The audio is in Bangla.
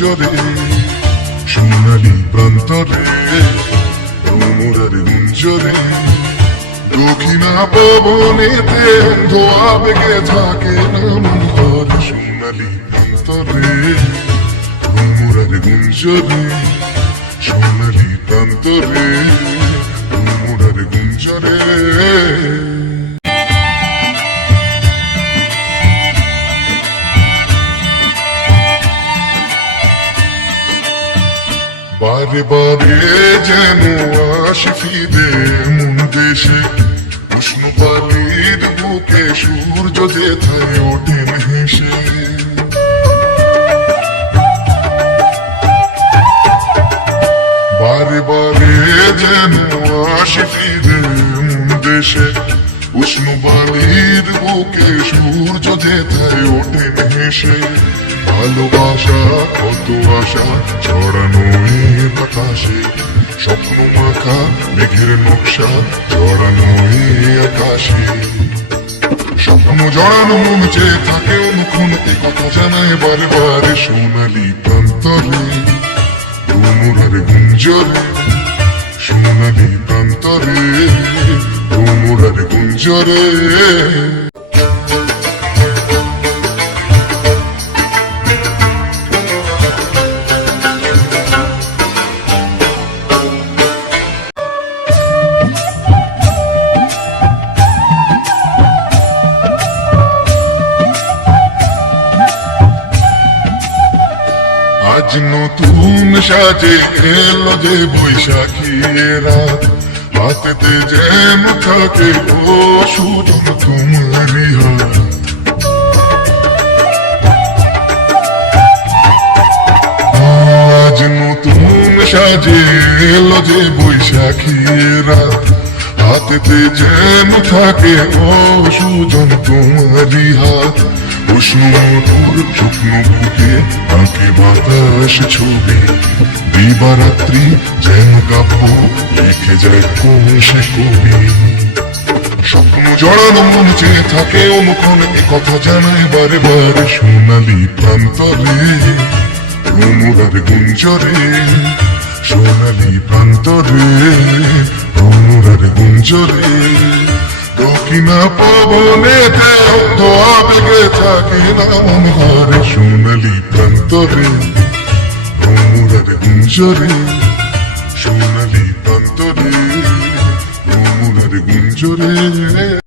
গুঞ্জরে সোনালি প্রান্তরে ভ্রমরার গুঞ্জরে দক্ষিণা পবনেতে ধোয়া বেগে থাকে নামন ঘর সোনালি প্রান্তরে ভ্রমরার গুঞ্জরে সোনালি প্রান্তরে বারে বারে যেন আসি ফিরে মন দেশে উষ্ণ বালির বুকে সূর্য যেথায় ওঠেন হেসে বারে বারে যেন আসি ফিরে মন দেশে উষ্ণ বালির বুকে সূর্য যেথায় ওঠেন হেসে ভালোবাসা, কত আশা, ছড়ানো আকাশে। স্বপ্ন মাখা, মেঘের নকশা এই আকাশে। স্বপ্ন জড়ানো মন চেয়ে থাকে অনুক্ষণ এ কথা জানায় বারে বারে সোনালি প্রান্তরে। তোমরার গুঞ্জরে, সোনালি প্রান্তরে তোমরার গুঞ্জরে। আজ নতুন সাজে এলো যে বৈশাখী রাত হাতেতে যেন থাকে ও আজ নতুন সাজে এলো যে বৈশাখী ও সুজন তোমারই হাত উষ্ণ মধুর শুকনো বুকে আঁকে বাতাস ছবি। দিবারাত্রি যেন কাব্য লিখে যায় কোন সে কবি। স্বপ্ন জড়ানো মন চেয়ে থাকে অনুক্ষণ কথা জানায় বারে বারে সোনালি প্রান্তরে। ভ্রমরার গুঞ্জরে সোনালি প্রান্তরে ভ্রমরার গুঞ্জরে। দক্ষিণা পবনেতে আবেগে থাকি না মন হারে সোনালি প্রান্তরে ভ্রমরার গুঞ্জরে, সোনালি প্রান্তরে ভ্রমরার গুঞ্জরে।